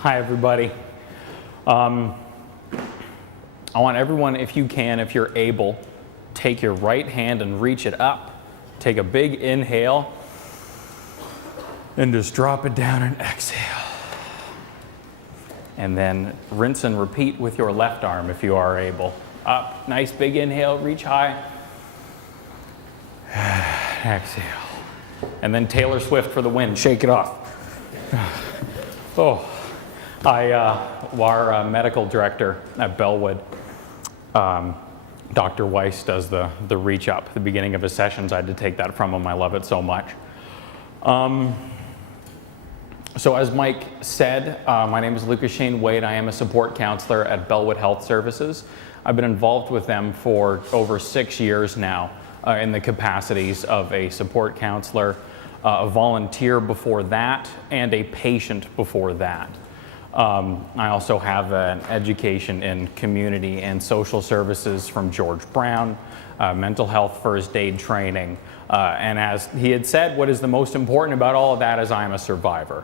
Hi, everybody. I want everyone, if you can, if you're able, take your right hand and reach it up. Take a big inhale and just drop it down and exhale. And then rinse and repeat with your left arm if you are able. Up, nice big inhale, reach high. Exhale. And then Taylor Swift for the win, shake it off. Our medical director at Bellwood, Dr. Weiss, does the reach up at the beginning of his sessions. I had to take that from him. I love it so much. So as Mike said, my name is Lucas Shane Wade. I am a support counselor at Bellwood Health Services. I've been involved with them for over 6 years now in the capacities of a support counselor, a volunteer before that, and a patient before that. I also have an education in community and social services from George Brown, mental health first aid training, and as he had said, what is the most important about all of that is I am a survivor.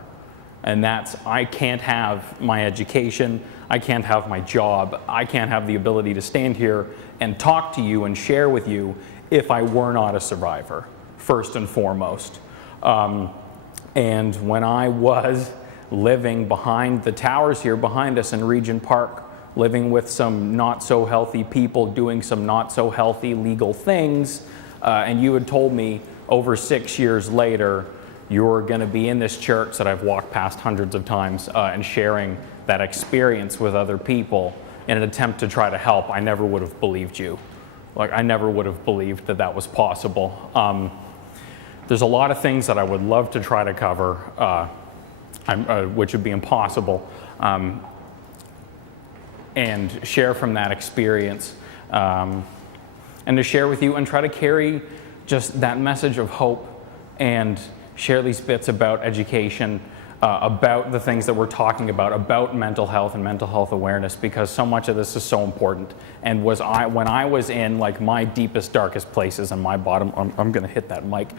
And that's, I can't have my education, I can't have my job, I can't have the ability to stand here and talk to you and share with you if I were not a survivor, first and foremost. And when I was living behind the towers here behind us in Regent Park, living with some not so healthy people, doing some not so healthy legal things, and you had told me over 6 years later, you're going to be in this church that I've walked past hundreds of times and sharing that experience with other people in an attempt to try to help, I never would have believed you. Like, I never would have believed that that was possible. There's a lot of things that I would love to try to cover, which would be impossible, and share from that experience, and to share with you and try to carry just that message of hope and share these bits about education, about the things that we're talking about mental health and mental health awareness, because so much of this is so important. And when I was in like my deepest, darkest places and my bottom, I'm gonna hit that mic,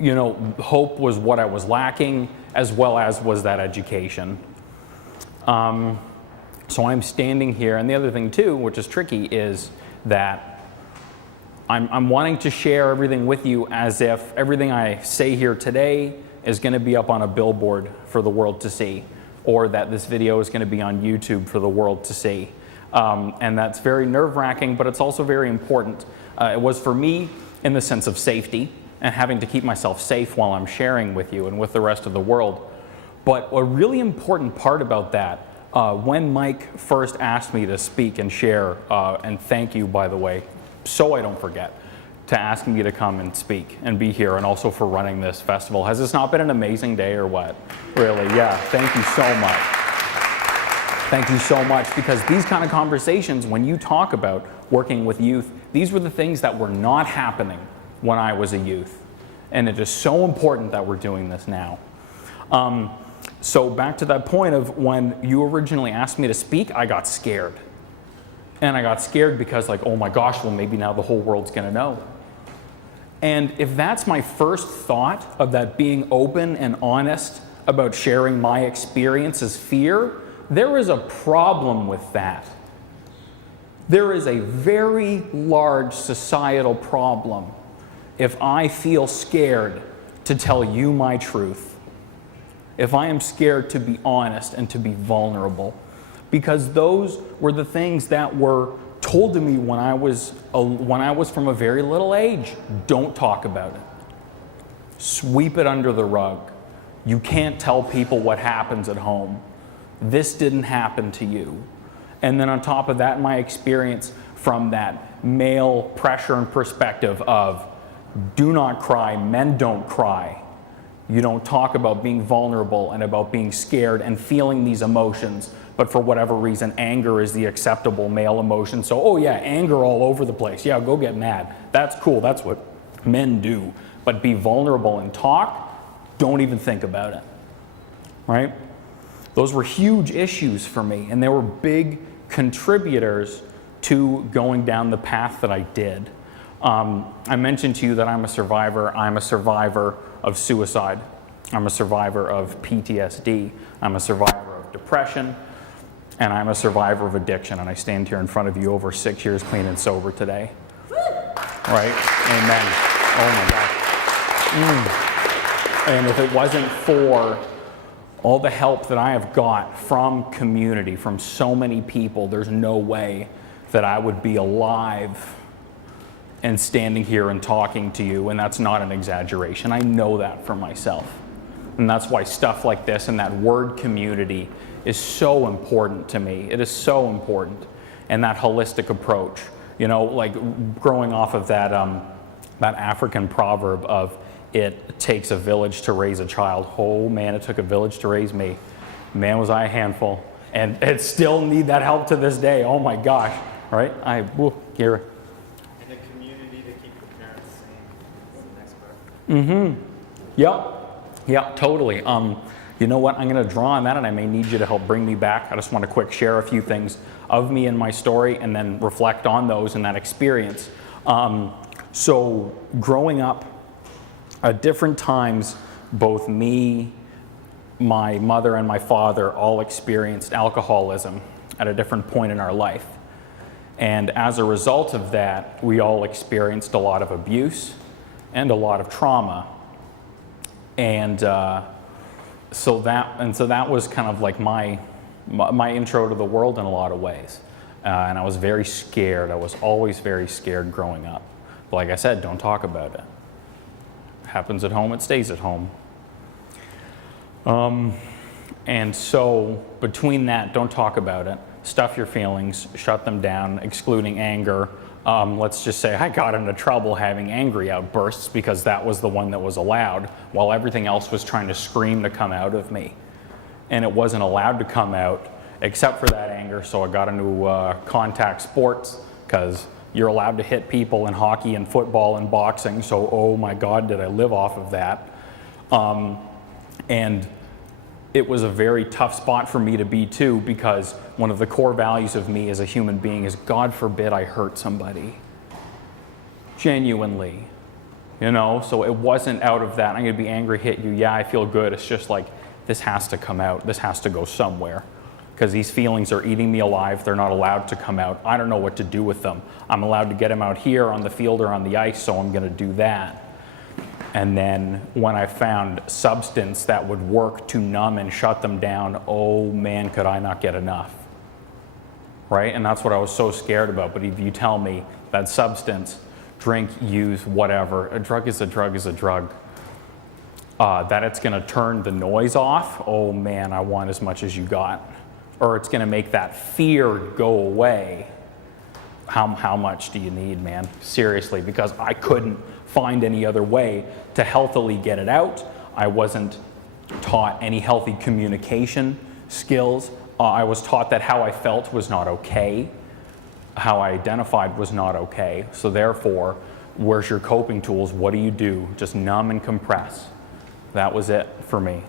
you know, hope was what I was lacking, as well as was that education. So I'm standing here, and the other thing too, which is tricky, is that I'm wanting to share everything with you as if everything I say here today is going to be up on a billboard for the world to see, or that this video is going to be on YouTube for the world to see. And that's very nerve-wracking, but it's also very important. It was for me in the sense of safety and having to keep myself safe while I'm sharing with you and with the rest of the world. But a really important part about that, when Mike first asked me to speak and share, and thank you, by the way, so I don't forget, to asking me to come and speak and be here, and also for running this festival. Has this not been an amazing day or what? Really, yeah, thank you so much. Thank you so much, because these kind of conversations, when you talk about working with youth, these were the things that were not happening when I was a youth. And it is so important that we're doing this now. So back to that point of when you originally asked me to speak, I got scared. And I got scared because, like, oh my gosh, well, maybe now the whole world's gonna know. And if that's my first thought of that being open and honest about sharing my experience as fear, there is a problem with that. There is a very large societal problem if I feel scared to tell you my truth. If I am scared to be honest and to be vulnerable. Because those were the things that were told to me when I was from a very little age. Don't talk about it. Sweep it under the rug. You can't tell people what happens at home. This didn't happen to you. And then on top of that, my experience from that male pressure and perspective of do not cry, men don't cry. You don't talk about being vulnerable and about being scared and feeling these emotions. But for whatever reason, anger is the acceptable male emotion. So, oh yeah, anger all over the place. Yeah, go get mad. That's cool, that's what men do. But be vulnerable and talk, don't even think about it, right? Those were huge issues for me, and they were big contributors to going down the path that I did. I mentioned to you that I'm a survivor. I'm a survivor of suicide. I'm a survivor of PTSD. I'm a survivor of depression. And I'm a survivor of addiction. And I stand here in front of you over 6 years clean and sober today. Right? Amen. Oh my God. And if it wasn't for all the help that I have got from community, from so many people, there's no way that I would be alive and standing here and talking to you. And that's not an exaggeration. I know that for myself. And that's why stuff like this and that word community is so important to me. It is so important. And that holistic approach, you know, like growing off of that, that African proverb of it takes a village to raise a child. Oh man, it took a village to raise me. Man, was I a handful. And it still need that help to this day. Oh my gosh, right? Here. And a community to keep the parents sane is the next part. Yep, totally. You know what, I'm gonna draw on that and I may need you to help bring me back. I just want to quick share a few things of me and my story and then reflect on those and that experience. So growing up at different times, both me, my mother and my father all experienced alcoholism at a different point in our life. And as a result of that, we all experienced a lot of abuse and a lot of trauma. And so that was kind of like my intro to the world in a lot of ways. And I was very scared. I was always very scared growing up. But like I said, don't talk about it. Happens at home, it stays at home. And so between that, don't talk about it. Stuff your feelings, shut them down, excluding anger. Let's just say I got into trouble having angry outbursts because that was the one that was allowed, while everything else was trying to scream to come out of me. And it wasn't allowed to come out except for that anger, so I got into contact sports because you're allowed to hit people in hockey and football and boxing, so oh my God, did I live off of that. And it was a very tough spot for me to be too, because one of the core values of me as a human being is God forbid I hurt somebody. Genuinely. You know, so it wasn't out of that, I'm gonna be angry, hit you, yeah, I feel good. It's just like, this has to come out, this has to go somewhere. Because these feelings are eating me alive, they're not allowed to come out. I don't know what to do with them. I'm allowed to get them out here on the field or on the ice, so I'm gonna do that. And then when I found substance that would work to numb and shut them down, oh man, could I not get enough. Right? And that's what I was so scared about. But if you tell me that substance, drink, use, whatever, a drug is a drug is a drug, that it's gonna turn the noise off, oh man, I want as much as you got. Or it's gonna make that fear go away. How much do you need, man? Seriously, because I couldn't find any other way to healthily get it out. I wasn't taught any healthy communication skills. I was taught that how I felt was not okay. How I identified was not okay. So therefore, where's your coping tools? What do you do? Just numb and compress. That was it for me.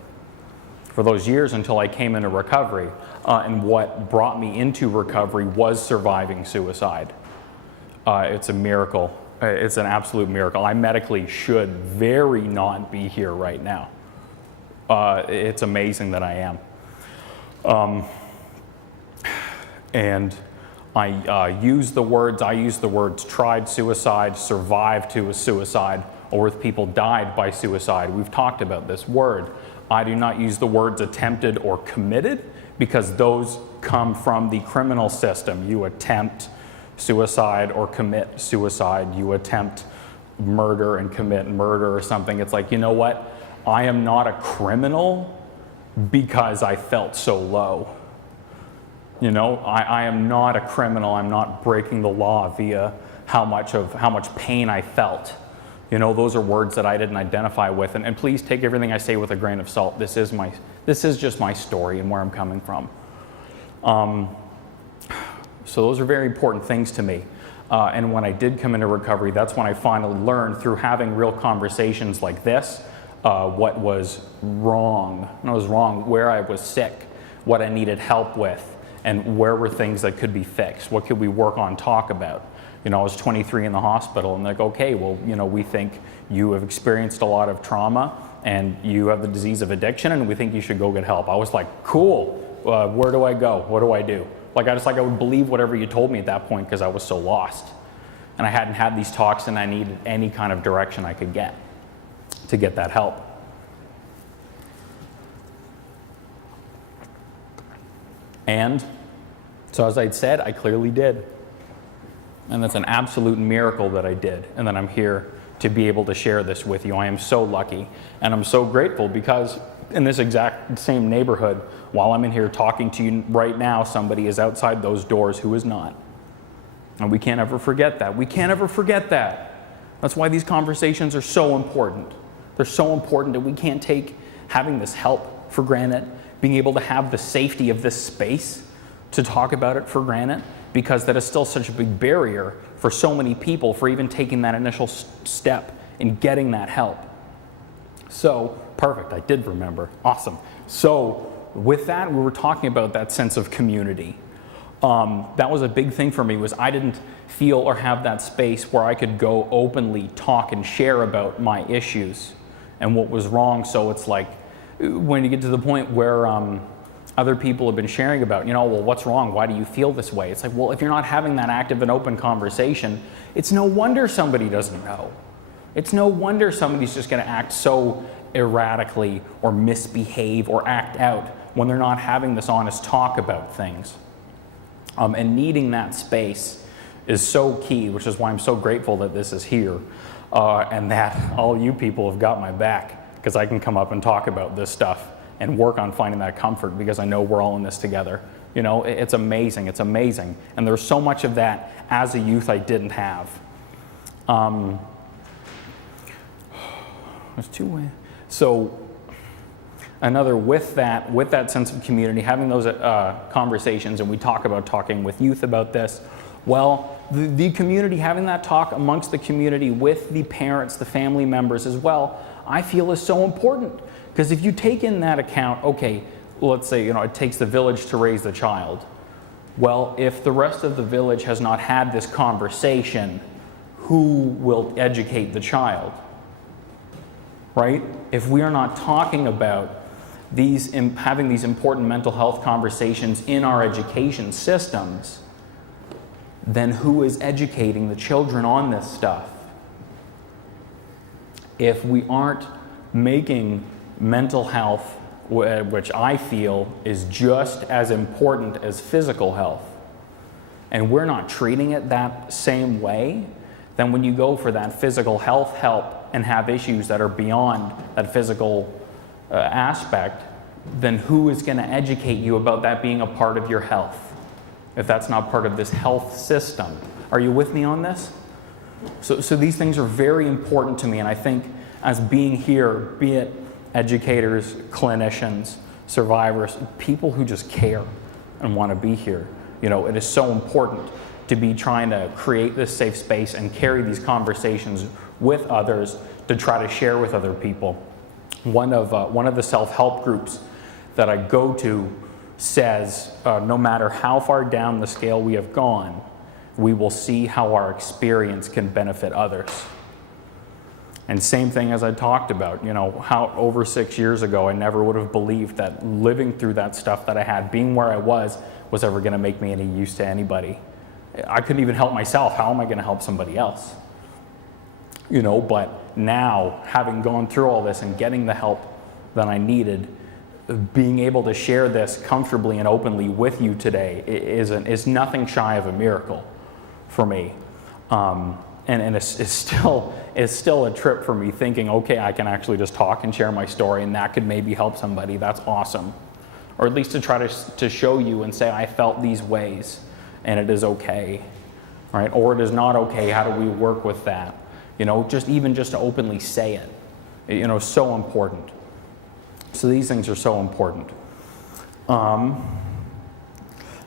For those years until I came into recovery, and what brought me into recovery was surviving suicide. It's a miracle. It's an absolute miracle. I medically should very not be here right now. It's amazing that I am. And I use the words tried suicide, survived to a suicide, or if people died by suicide. We've talked about this word. I do not use the words attempted or committed because those come from the criminal system. You attempt suicide or commit suicide. You attempt murder and commit murder or something. It's like, you know what? I am not a criminal because I felt so low. You know, I am not a criminal. I'm not breaking the law via how much pain I felt. You know, those are words that I didn't identify with. And please take everything I say with a grain of salt. This is just my story and where I'm coming from. So those are very important things to me. And when I did come into recovery, that's when I finally learned through having real conversations like this, what was wrong. What was wrong, where I was sick, what I needed help with, and where were things that could be fixed. What could we work on, talk about? You know, I was 23 in the hospital and like, okay, well, you know, we think you have experienced a lot of trauma. and you have the disease of addiction, and we think you should go get help. I was like, cool, where do I go? What do I do? Like, I would believe whatever you told me at that point because I was so lost. And I hadn't had these talks, and I needed any kind of direction I could get to get that help. And so as I'd said, I clearly did. And that's an absolute miracle that I did, and that I'm here to be able to share this with you. I am so lucky, and I'm so grateful because in this exact same neighborhood, while I'm in here talking to you right now, somebody is outside those doors who is not. And we can't ever forget that. We can't ever forget that. That's why these conversations are so important. They're so important that we can't take having this help for granted, being able to have the safety of this space to talk about it for granted, because that is still such a big barrier for so many people for even taking that initial step in getting that help. So, perfect, I did remember. Awesome. So, with that, we were talking about that sense of community. That was a big thing for me, was I didn't feel or have that space where I could go openly talk and share about my issues and what was wrong. So it's like, when you get to the point where other people have been sharing about, well, what's wrong? Why do you feel this way? It's like, well, if you're not having that active and open conversation, it's no wonder somebody doesn't know. It's no wonder somebody's just going to act so erratically or misbehave or act out when they're not having this honest talk about things. And needing that space is so key, which is why I'm so grateful that this is here and that all you people have got my back, because I can come up and talk about this stuff and work on finding that comfort, because I know we're all in this together. It's amazing. It's amazing. And there's so much of that as a youth I didn't have. There's two ways. So another, with that sense of community, having those conversations, and we talk about talking with youth about this, well, the community, having that talk amongst the community with the parents, the family members as well, I feel is so important. Because if you take in that account, okay, let's say, it takes the village to raise the child. Well, if the rest of the village has not had this conversation, who will educate the child? Right? If we are not talking about having these important mental health conversations in our education systems, then who is educating the children on this stuff? If we aren't making mental health, which I feel is just as important as physical health, and we're not treating it that same way, then when you go for that physical health help and have issues that are beyond that physical aspect, then who is going to educate you about that being a part of your health, if that's not part of this health system? Are you with me on this? So these things are very important to me, and I think as being here, be it educators, clinicians, survivors, people who just care and want to be here, it is so important to be trying to create this safe space and carry these conversations with others to try to share with other people. One of the self-help groups that I go to says, no matter how far down the scale we have gone, we will see how our experience can benefit others. And same thing as I talked about, how over 6 years ago, I never would have believed that living through that stuff that I had, being where I was ever going to make me any use to anybody. I couldn't even help myself. How am I going to help somebody else? But now, having gone through all this and getting the help that I needed, being able to share this comfortably and openly with you today is nothing shy of a miracle for me. And it's still a trip for me, thinking, okay, I can actually just talk and share my story, and that could maybe help somebody. That's awesome. Or at least to try to show you and say, I felt these ways, and it is okay, right? Or it is not okay. How do we work with that? Just to openly say it, so important. So these things are so important.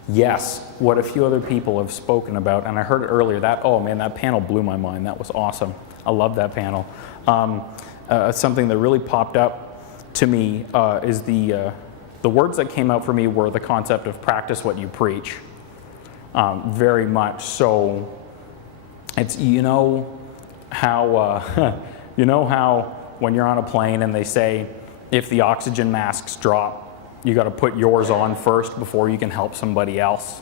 Yes, what a few other people have spoken about, and I heard it earlier, that panel blew my mind. That was awesome. I love that panel. Something that really popped up to me is the words that came out for me were the concept of practice what you preach. Very much so. It's, how when you're on a plane and they say, if the oxygen masks drop, you got to put yours on first before you can help somebody else.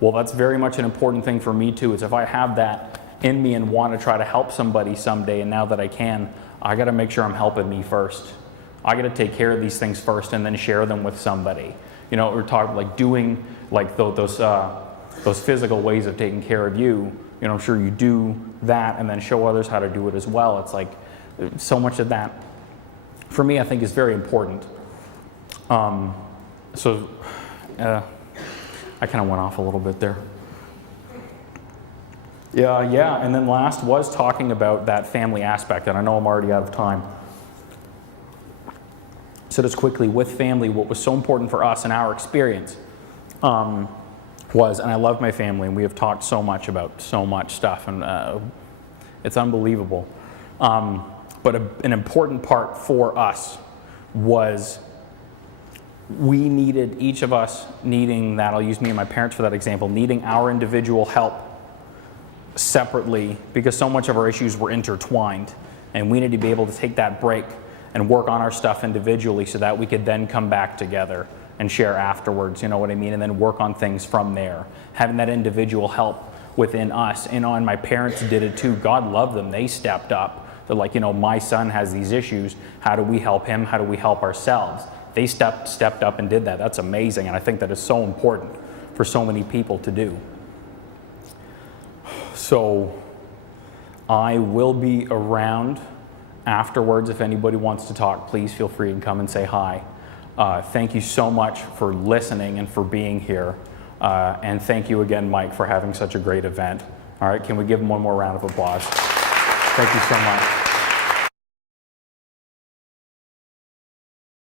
Well, that's very much an important thing for me too, is if I have that in me and want to try to help somebody someday, and now that I can, I got to make sure I'm helping me first. I got to take care of these things first and then share them with somebody. You know, we're talking like doing like those physical ways of taking care of you. You know, I'm sure you do that and then show others how to do it as well. It's like so much of that, for me, I think is very important. I kind of went off a little bit there. Yeah, and then last was talking about that family aspect, and I know I'm already out of time. So just quickly, with family, what was so important for us in our experience was, and I love my family, and we have talked so much about so much stuff, and it's unbelievable. But an important part for us was we needed, each of us needing that, I'll use me and my parents for that example, needing our individual help separately, because so much of our issues were intertwined, and we needed to be able to take that break and work on our stuff individually so that we could then come back together and share afterwards, you know what I mean, and then work on things from there. Having that individual help within us, and my parents did it too. God love them, they stepped up. They're like, you know, my son has these issues, how do we help him, how do we help ourselves? They stepped up and did that. That's amazing, and I think that is so important for so many people to do. So I will be around afterwards. If anybody wants to talk, please feel free to come and say hi. Thank you so much for listening and for being here. And thank you again, Mike, for having such a great event. All right, can we give him one more round of applause? Thank you so much.